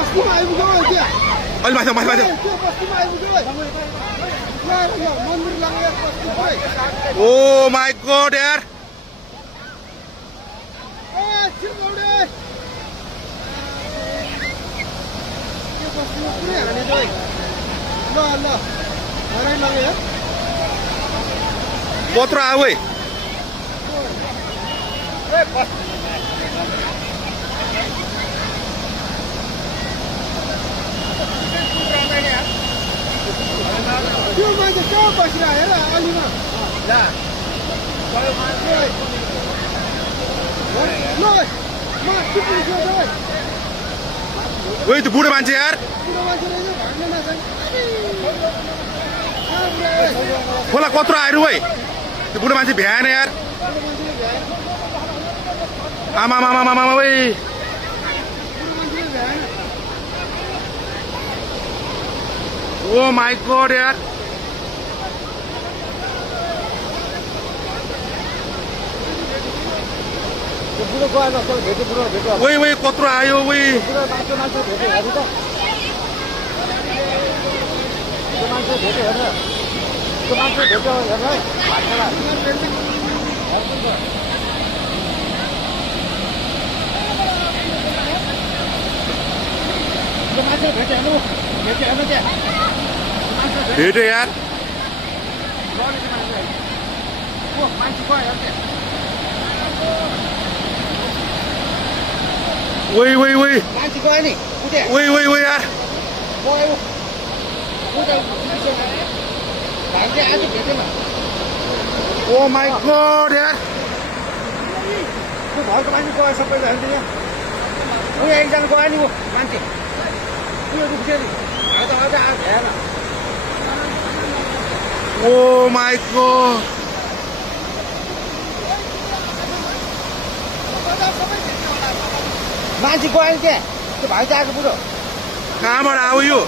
बस्तीमा आइपुग्यो त्यहाँ अलि माथि माथि माथि त्यो बस्तीमा आइपुग्यो मन्दिर लाग्यो बस्ती ओ माई गॉड यार ए छिर्गौडे त्यो बस्तीमा पुरै हाने जोइ ल ल हराइ लाग्यो यार कत्रो आयो है ए बस त्यो मान्छे कहाँ बसिरहेको हेर अलिमा ओइ त्यो बुढो मान्छे यार खोला कत्रो आयो है त्यो बुढो मान्छे भ्याएन यार आमा आमा आमा आमा ओइ ओ माई गॉड यार बुढो गएन भेट्यो बुढो भेट्यो ओइ ओइ कत्रो आयो ओइ बुढो मान्छे मान्छे भेट्यो हेर्नु त त्यो मान्छे भेट्यो हेर्नु त्यो मान्छे भेट्यो हेर्नु है त्यो मान्छे भेट्यो हेर्नु भेट्यो हेर्नु त्यहाँ भेट्यो यार मान्छे गयो हेर्नु त्यहाँ ओइ ओइ ओइ मान्छे गयो नि उठ्यो ओइ ओइ ओइ यार गयो भाइले आज भेटेन ओ माई गॉड यार त्यो घरको मान्छे गयो सबैले हेर्नु यहाँ उयो एकजना गयो नि ऊ मान्छे उयो दुख्थ्यो नि आज अझ आज भएन ओ माई गॉड मान्छे गयो नि त्यहाँ त्यो भाइ त आएको बुढो कहाँबाट आयो यो